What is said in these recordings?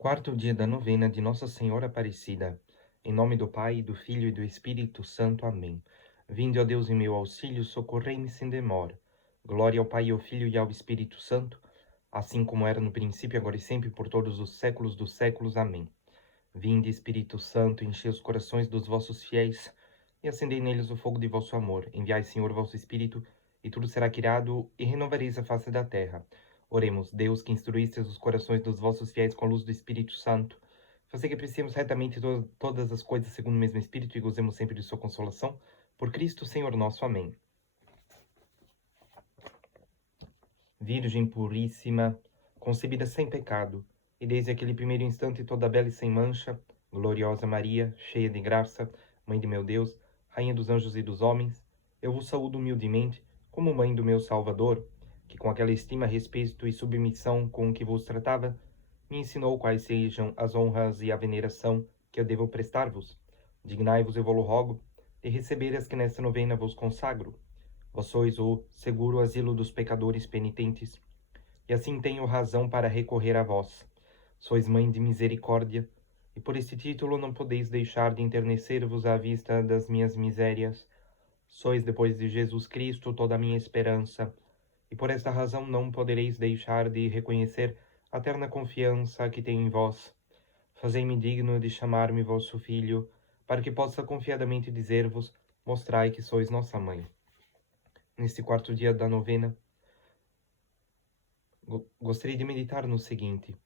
Quarto dia da novena de Nossa Senhora Aparecida. Em nome do Pai, do Filho e do Espírito Santo. Amém. Vinde, ó Deus, em meu auxílio, socorrei-me sem demora. Glória ao Pai, ao Filho e ao Espírito Santo, assim como era no princípio, agora e sempre, por todos os séculos dos séculos. Amém. Vinde, Espírito Santo, enchei os corações dos vossos fiéis e acendei neles o fogo de vosso amor. Enviai, Senhor, vosso Espírito, e tudo será criado, e renovareis a face da terra. Oremos, Deus, que instruístes os corações dos vossos fiéis com a luz do Espírito Santo, fazei que apreciemos retamente todas as coisas segundo o mesmo Espírito e gozemos sempre de sua consolação. Por Cristo, Senhor nosso. Amém. Virgem puríssima, concebida sem pecado, e desde aquele primeiro instante toda bela e sem mancha, gloriosa Maria, cheia de graça, Mãe de meu Deus, Rainha dos anjos e dos homens, eu vos saúdo humildemente como Mãe do meu Salvador, que com aquela estima, respeito e submissão com que vos tratava, me ensinou quais sejam as honras e a veneração que eu devo prestar-vos. Dignai-vos, eu vos rogo, de receber as que nesta novena vos consagro. Vós sois o seguro asilo dos pecadores penitentes, e assim tenho razão para recorrer a vós. Sois Mãe de misericórdia, e por este título não podeis deixar de enternecer-vos à vista das minhas misérias. Sois, depois de Jesus Cristo, toda a minha esperança, e por esta razão não podereis deixar de reconhecer a terna confiança que tenho em vós. Fazei-me digno de chamar-me vosso filho, para que possa confiadamente dizer-vos: mostrai que sois nossa mãe. Neste quarto dia da novena, gostaria de meditar no seguinte: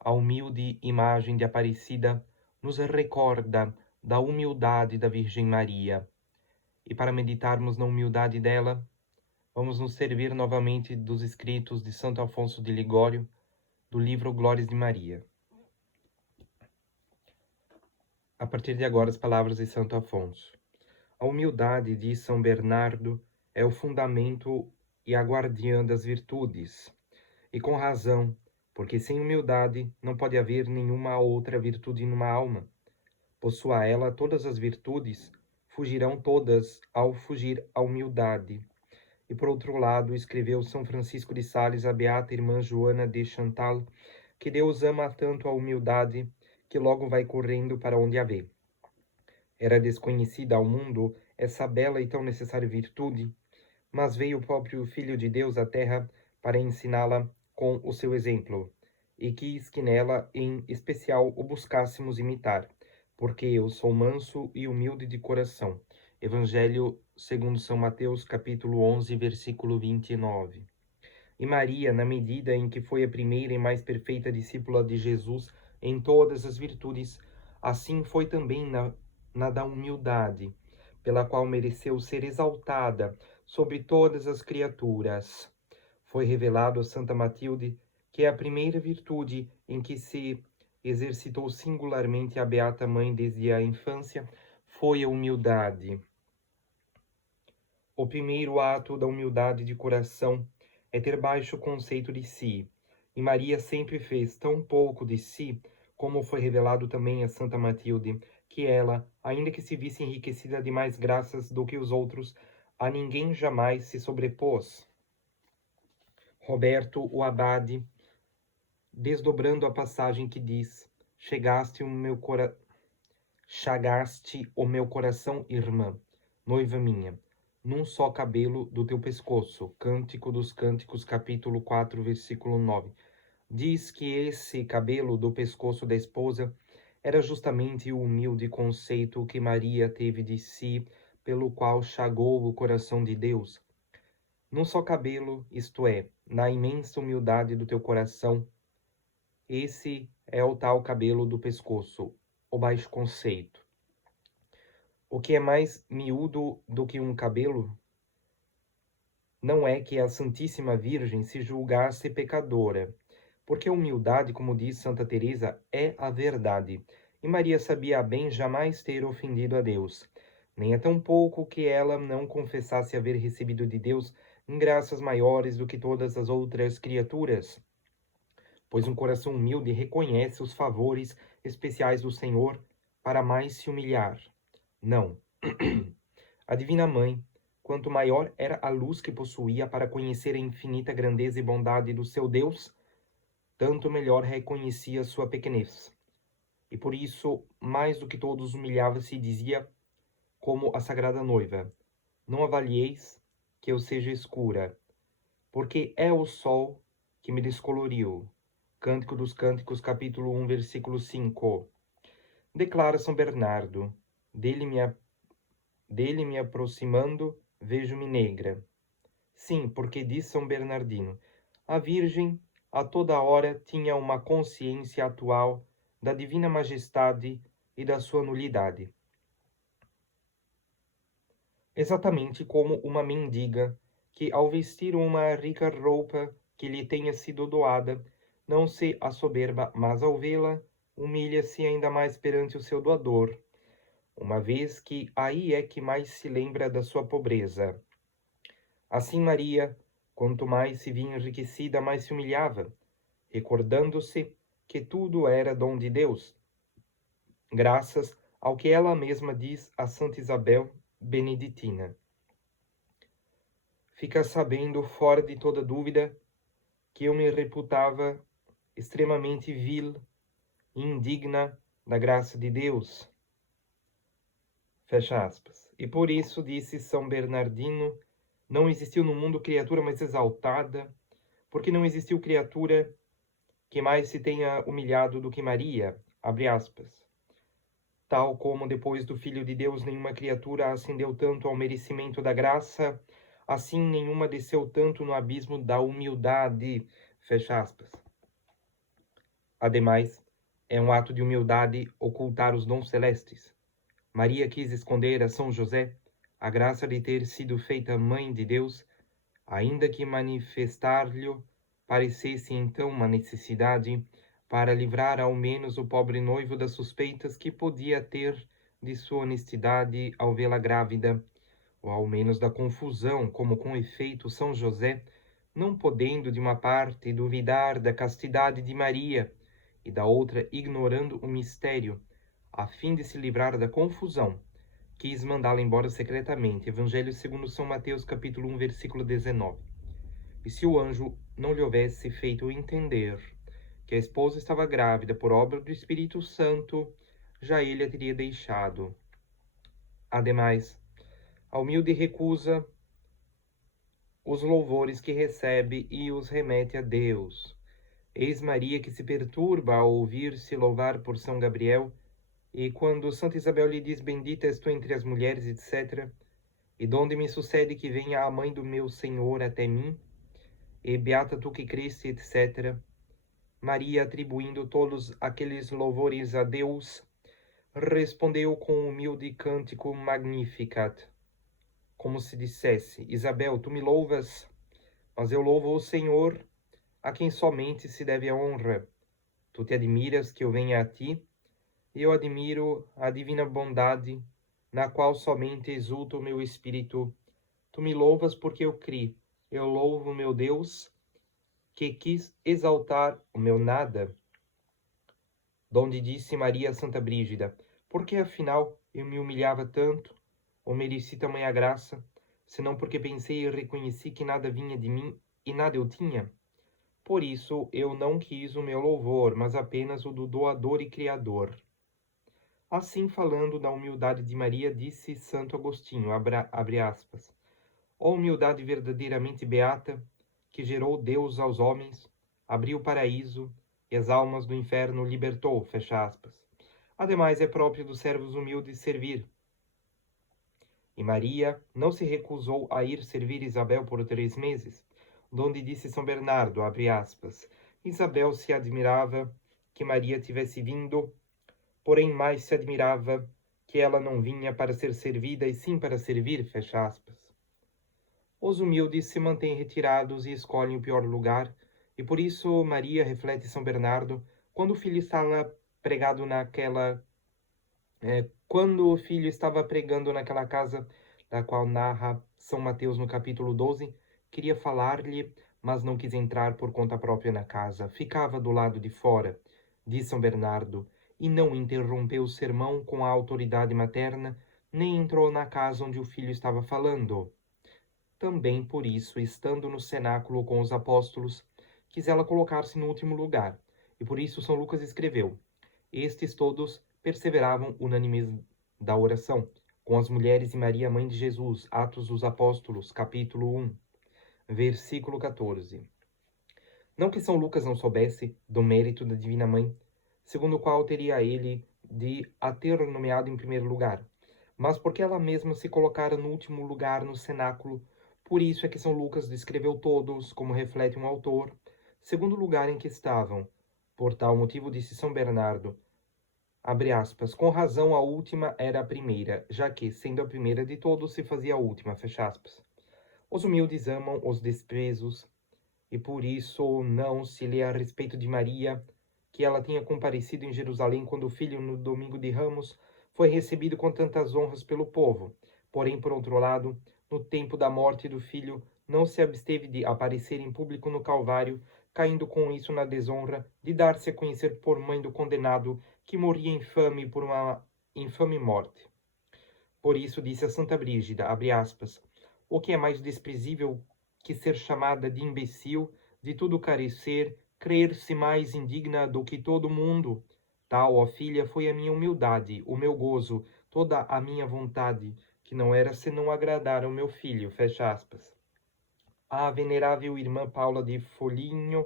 a humilde imagem de Aparecida nos recorda da humildade da Virgem Maria. E para meditarmos na humildade dela, vamos nos servir novamente dos escritos de Santo Afonso de Ligório, do livro Glórias de Maria. A partir de agora, as palavras de Santo Afonso. A humildade de São Bernardo é o fundamento e a guardiã das virtudes. E com razão, porque sem humildade não pode haver nenhuma outra virtude numa alma. Possua ela todas as virtudes, fugirão todas ao fugir a humildade. E por outro lado, escreveu São Francisco de Sales à beata irmã Joana de Chantal, que Deus ama tanto a humildade, que logo vai correndo para onde a vê. Era desconhecida ao mundo essa bela e tão necessária virtude, mas veio o próprio Filho de Deus à terra para ensiná-la com o seu exemplo, e quis que nela, em especial, o buscássemos imitar, porque eu sou manso e humilde de coração. Evangelho segundo São Mateus, capítulo 11, versículo 29. E Maria, na medida em que foi a primeira e mais perfeita discípula de Jesus em todas as virtudes, assim foi também na da humildade, pela qual mereceu ser exaltada sobre todas as criaturas. Foi revelado a Santa Matilde que a primeira virtude em que se exercitou singularmente a Beata Mãe desde a infância foi a humildade. O primeiro ato da humildade de coração é ter baixo conceito de si, e Maria sempre fez tão pouco de si, como foi revelado também a Santa Matilde, que ela, ainda que se visse enriquecida de mais graças do que os outros, a ninguém jamais se sobrepôs. Roberto, o abade, desdobrando a passagem que diz: chagaste o meu coração, irmã, noiva minha, num só cabelo do teu pescoço. Cântico dos Cânticos, capítulo 4, versículo 9. Diz que esse cabelo do pescoço da esposa era justamente o humilde conceito que Maria teve de si, pelo qual chagou o coração de Deus. Num só cabelo, isto é, na imensa humildade do teu coração, esse é o tal cabelo do pescoço, o baixo conceito. O que é mais miúdo do que um cabelo não é que a Santíssima Virgem se julgasse pecadora, porque a humildade, como diz Santa Teresa, é a verdade. E Maria sabia bem jamais ter ofendido a Deus, nem é tão pouco que ela não confessasse haver recebido de Deus graças maiores do que todas as outras criaturas, pois um coração humilde reconhece os favores especiais do Senhor para mais se humilhar. Não. A Divina Mãe, quanto maior era a luz que possuía para conhecer a infinita grandeza e bondade do seu Deus, tanto melhor reconhecia sua pequenez. E por isso, mais do que todos, humilhava-se e dizia, como a sagrada noiva: não avalieis que eu seja escura, porque é o sol que me descoloriu. Cântico dos Cânticos, capítulo 1, versículo 5. Declara São Bernardo: dele me aproximando, vejo-me negra. Sim, porque diz São Bernardino: a Virgem a toda hora tinha uma consciência atual da divina majestade e da sua nulidade. Exatamente como uma mendiga que, ao vestir uma rica roupa que lhe tenha sido doada, não se assoberba, mas ao vê-la, humilha-se ainda mais perante o seu doador, uma vez que aí é que mais se lembra da sua pobreza. Assim Maria, quanto mais se via enriquecida, mais se humilhava, recordando-se que tudo era dom de Deus, graças ao que ela mesma diz a Santa Isabel Beneditina. Fica sabendo, fora de toda dúvida, que eu me reputava extremamente vil e indigna da graça de Deus. Fecha aspas. E por isso, disse São Bernardino, não existiu no mundo criatura mais exaltada, porque não existiu criatura que mais se tenha humilhado do que Maria, abre aspas. Tal como depois do Filho de Deus nenhuma criatura ascendeu tanto ao merecimento da graça, assim nenhuma desceu tanto no abismo da humildade, fecha aspas. Ademais, é um ato de humildade ocultar os dons celestes. Maria quis esconder a São José a graça de ter sido feita mãe de Deus, ainda que manifestar-lhe parecesse então uma necessidade para livrar ao menos o pobre noivo das suspeitas que podia ter de sua honestidade ao vê-la grávida, ou ao menos da confusão, como com efeito São José, não podendo de uma parte duvidar da castidade de Maria e da outra ignorando o mistério, a fim de se livrar da confusão, quis mandá-la embora secretamente. Evangelho segundo São Mateus, capítulo 1, versículo 19. E se o anjo não lhe houvesse feito entender que a esposa estava grávida por obra do Espírito Santo, já ele a teria deixado. Ademais, a humilde recusa os louvores que recebe e os remete a Deus. Eis Maria que se perturba ao ouvir-se louvar por São Gabriel, e quando Santa Isabel lhe diz: bendita és tu entre as mulheres, etc., e donde me sucede que venha a mãe do meu Senhor até mim, e beata tu que creste, etc., Maria, atribuindo todos aqueles louvores a Deus, respondeu com um humilde cântico Magnificat, como se dissesse: Isabel, tu me louvas, mas eu louvo o Senhor, a quem somente se deve a honra. Tu te admiras que eu venha a ti, e eu admiro a divina bondade, na qual somente exulta o meu espírito. Tu me louvas porque eu criei. Eu louvo meu Deus, que quis exaltar o meu nada, donde disse Maria a Santa Brígida: porque afinal eu me humilhava tanto, ou mereci tamanha graça, senão porque pensei e reconheci que nada vinha de mim e nada eu tinha? Por isso eu não quis o meu louvor, mas apenas o do doador e criador. Assim, falando da humildade de Maria, disse Santo Agostinho, abre aspas, ó humildade verdadeiramente beata, que gerou Deus aos homens, abriu o paraíso e as almas do inferno libertou, fecha aspas. Ademais, é próprio dos servos humildes servir. E Maria não se recusou a ir servir Isabel por 3 meses, donde disse São Bernardo, abre aspas, Isabel se admirava que Maria tivesse vindo, porém mais se admirava que ela não vinha para ser servida e sim para servir, fecha aspas. Os humildes se mantêm retirados e escolhem o pior lugar, e por isso Maria, reflete São Bernardo, quando o filho estava pregado naquela quando o filho estava pregando naquela casa da qual narra São Mateus no capítulo 12, queria falar-lhe, mas não quis entrar por conta própria na casa. Ficava do lado de fora, diz São Bernardo, e não interrompeu o sermão com a autoridade materna, nem entrou na casa onde o filho estava falando. Também por isso, estando no cenáculo com os apóstolos, quis ela colocar-se no último lugar, e por isso São Lucas escreveu: Estes todos perseveravam unânimes da oração, com as mulheres e Maria, mãe de Jesus. Atos dos Apóstolos, capítulo 1, versículo 14. Não que São Lucas não soubesse do mérito da Divina Mãe, segundo o qual teria ele de a ter nomeado em primeiro lugar, mas porque ela mesma se colocara no último lugar no cenáculo, por isso é que São Lucas descreveu todos, como reflete um autor, segundo o lugar em que estavam. Por tal motivo disse São Bernardo, abre aspas, com razão a última era a primeira, já que, sendo a primeira de todos, se fazia a última, fecha aspas. Os humildes amam os desprezos, e por isso não se lê a respeito de Maria, que ela tinha comparecido em Jerusalém quando o filho, no domingo de Ramos, foi recebido com tantas honras pelo povo. Porém, por outro lado, no tempo da morte do filho, não se absteve de aparecer em público no Calvário, caindo com isso na desonra de dar-se a conhecer por mãe do condenado, que morria infame por uma infame morte. Por isso disse a Santa Brígida, abre aspas, o que é mais desprezível que ser chamada de imbecil, de tudo carecer, crer-se mais indigna do que todo mundo? Tal, ó filha, foi a minha humildade, o meu gozo, toda a minha vontade, que não era senão agradar ao meu filho, fecha aspas. A venerável irmã Paula de Foligno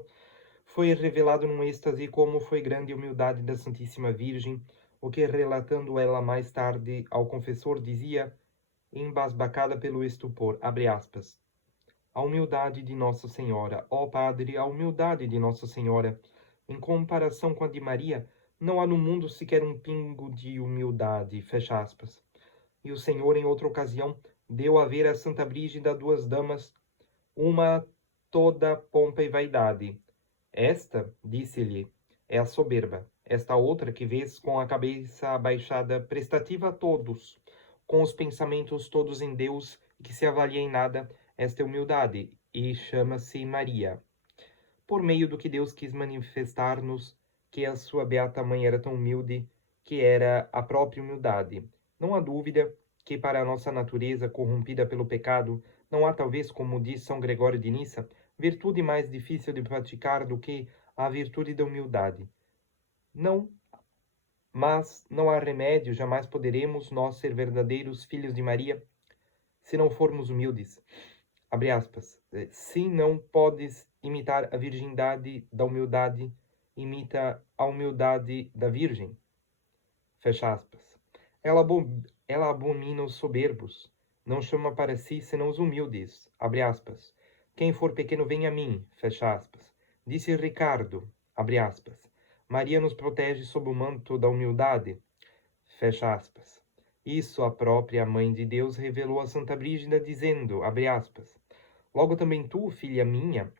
foi revelado num êxtase como foi grande a humildade da Santíssima Virgem, o que, relatando ela mais tarde ao confessor, dizia, embasbacada pelo estupor, abre aspas, a humildade de Nossa Senhora, ó Padre, a humildade de Nossa Senhora, em comparação com a de Maria, não há no mundo sequer um pingo de humildade, fecha aspas. E o Senhor, em outra ocasião, deu a ver a Santa Brígida duas damas, uma toda pompa e vaidade. Esta, disse-lhe, é a soberba. Esta outra que vês com a cabeça abaixada, prestativa a todos, com os pensamentos todos em Deus e que se avalia em nada, esta é humildade, e chama-se Maria. Por meio do que Deus quis manifestar-nos que a sua beata mãe era tão humilde, que era a própria humildade. Não há dúvida que para a nossa natureza corrompida pelo pecado, não há talvez, como diz São Gregório de Nissa, virtude mais difícil de praticar do que a virtude da humildade. Não, mas não há remédio, jamais poderemos nós ser verdadeiros filhos de Maria se não formos humildes. Abre aspas. Se não podes imitar a virgindade da humildade, imita a humildade da Virgem. Fecha aspas. Ela abomina os soberbos, não chama para si senão os humildes. Abre aspas. Quem for pequeno vem a mim. Fecha aspas. Disse Ricardo. Abre aspas. Maria nos protege sob o manto da humildade. Fecha aspas. Isso a própria Mãe de Deus revelou a Santa Brígida, dizendo, abre aspas, logo também tu, filha minha,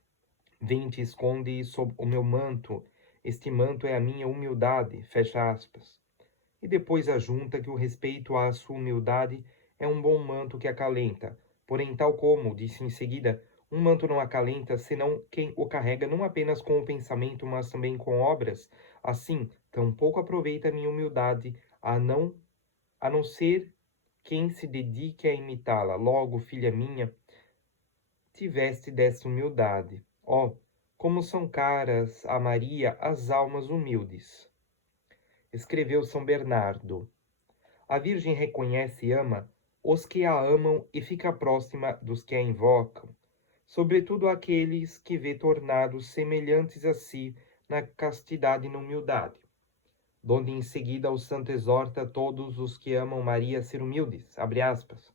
vem e te esconde sob o meu manto. Este manto é a minha humildade. Fecha aspas. E depois ajunta que o respeito à sua humildade é um bom manto que acalenta. Porém, tal como, disse em seguida, um manto não acalenta senão quem o carrega não apenas com o pensamento, mas também com obras. Assim, tampouco aproveita a minha humildade a não ser quem se dedique a imitá-la. Logo, filha minha, tiveste dessa humildade. Ó, como são caras a Maria as almas humildes. Escreveu São Bernardo. A Virgem reconhece e ama os que a amam e fica próxima dos que a invocam, sobretudo aqueles que vê tornados semelhantes a si na castidade e na humildade. Donde em seguida o santo exorta todos os que amam Maria a ser humildes, abre aspas.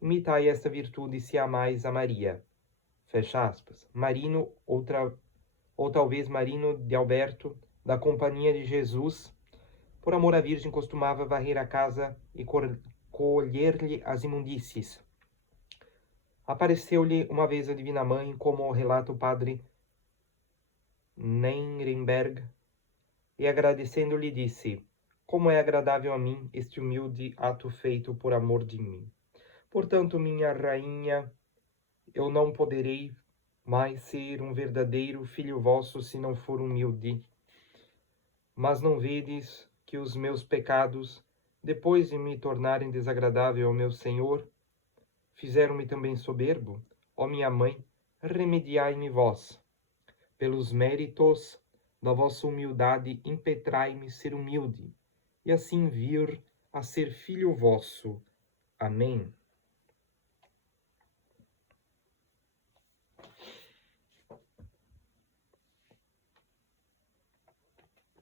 Imitai esta virtude se amais a Maria, fecha aspas. Marino, ou talvez Marino de Alberto, da Companhia de Jesus, por amor à Virgem, costumava varrer a casa e colher-lhe as imundícies. Apareceu-lhe uma vez a Divina Mãe, como relata o padre Neinrenberg, e agradecendo-lhe disse, como é agradável a mim este humilde ato feito por amor de mim. Portanto, minha rainha, eu não poderei mais ser um verdadeiro filho vosso se não for humilde. Mas não vedes que os meus pecados, depois de me tornarem desagradável ao meu Senhor, fizeram-me também soberbo? Ó minha mãe, remediai-me vós. pelos méritos da vossa humildade, impetrai-me ser humilde, e assim vir a ser filho vosso. Amém.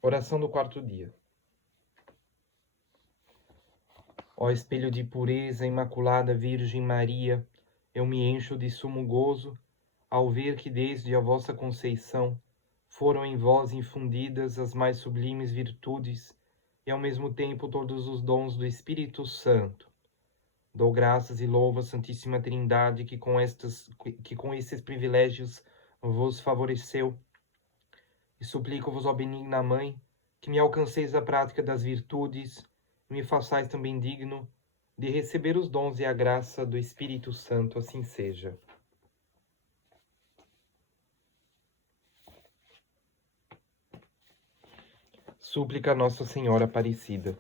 Oração do quarto dia. Ó espelho de pureza, Imaculada Virgem Maria, eu me encho de sumo gozo ao ver que desde a vossa conceição foram em vós infundidas as mais sublimes virtudes e ao mesmo tempo todos os dons do Espírito Santo. Dou graças e louvo a Santíssima Trindade que com esses privilégios vos favoreceu, e suplico-vos, ó benigna Mãe, que me alcanceis a prática das virtudes e me façais também digno de receber os dons e a graça do Espírito Santo, assim seja. Súplica a Nossa Senhora Aparecida.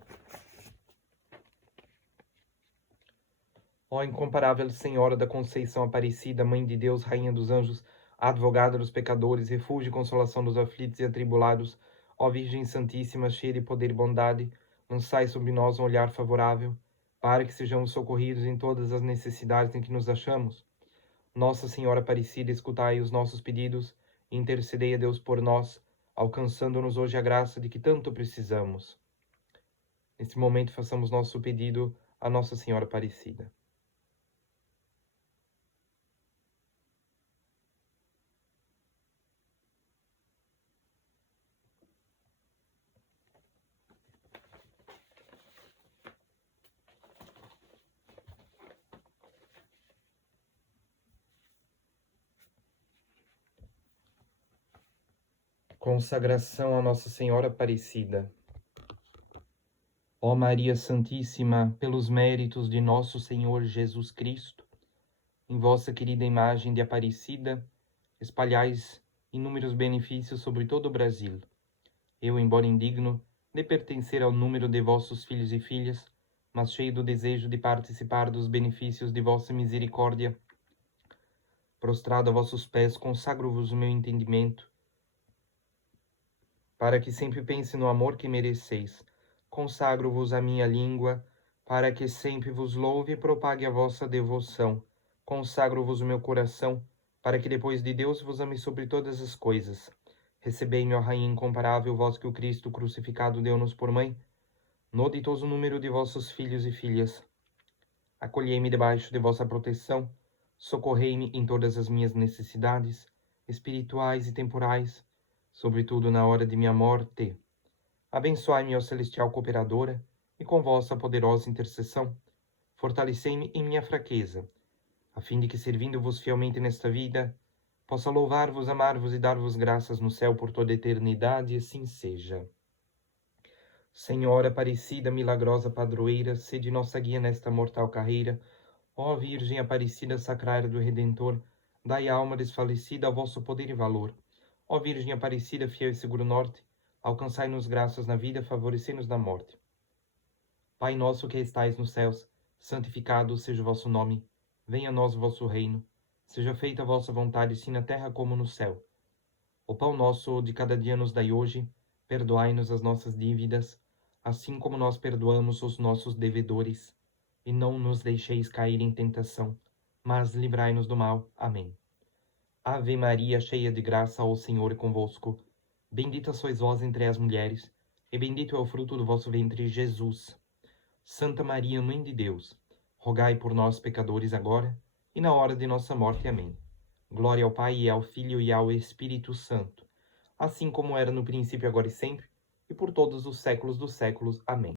Ó incomparável Senhora da Conceição Aparecida, Mãe de Deus, Rainha dos Anjos, advogada dos pecadores, refúgio e consolação dos aflitos e atribulados, ó Virgem Santíssima, cheia de poder e bondade, lançai sobre nós um olhar favorável, para que sejamos socorridos em todas as necessidades em que nos achamos. Nossa Senhora Aparecida, escutai os nossos pedidos e intercedei a Deus por nós, alcançando-nos hoje a graça de que tanto precisamos. Neste momento, façamos nosso pedido a Nossa Senhora Aparecida. Consagração a Nossa Senhora Aparecida. Ó Maria Santíssima, pelos méritos de nosso Senhor Jesus Cristo, em vossa querida imagem de Aparecida, espalhais inúmeros benefícios sobre todo o Brasil. Eu, embora indigno de pertencer ao número de vossos filhos e filhas, mas cheio do desejo de participar dos benefícios de vossa misericórdia, prostrado a vossos pés, consagro-vos o meu entendimento, para que sempre pense no amor que mereceis. Consagro-vos a minha língua, para que sempre vos louve e propague a vossa devoção. Consagro-vos o meu coração, para que depois de Deus vos ame sobre todas as coisas. Recebei-me, ó Rainha incomparável, vós que o Cristo crucificado deu-nos por mãe, no ditoso número de vossos filhos e filhas. Acolhei-me debaixo de vossa proteção, socorrei-me em todas as minhas necessidades, espirituais e temporais, sobretudo na hora de minha morte. Abençoai-me, ó celestial cooperadora, e com vossa poderosa intercessão, fortalecei-me em minha fraqueza, a fim de que, servindo-vos fielmente nesta vida, possa louvar-vos, amar-vos e dar-vos graças no céu por toda a eternidade, e assim seja. Senhora Aparecida, milagrosa padroeira, sede nossa guia nesta mortal carreira. Ó Virgem Aparecida, sacrária do Redentor, dai à alma desfalecida ao vosso poder e valor. Ó Virgem Aparecida, fiel e seguro norte, alcançai-nos graças na vida, favorecei-nos na morte. Pai nosso que estais nos céus, santificado seja o vosso nome. Venha a nós o vosso reino. Seja feita a vossa vontade, assim na terra como no céu. O pão nosso de cada dia nos dai hoje. Perdoai-nos as nossas dívidas, assim como nós perdoamos os nossos devedores. E não nos deixeis cair em tentação, mas livrai-nos do mal. Amém. Ave Maria, cheia de graça, o Senhor é convosco. Bendita sois vós entre as mulheres, e bendito é o fruto do vosso ventre, Jesus. Santa Maria, Mãe de Deus, rogai por nós, pecadores, agora e na hora de nossa morte. Amém. Glória ao Pai, e ao Filho, e ao Espírito Santo, assim como era no princípio, agora e sempre, e por todos os séculos dos séculos. Amém.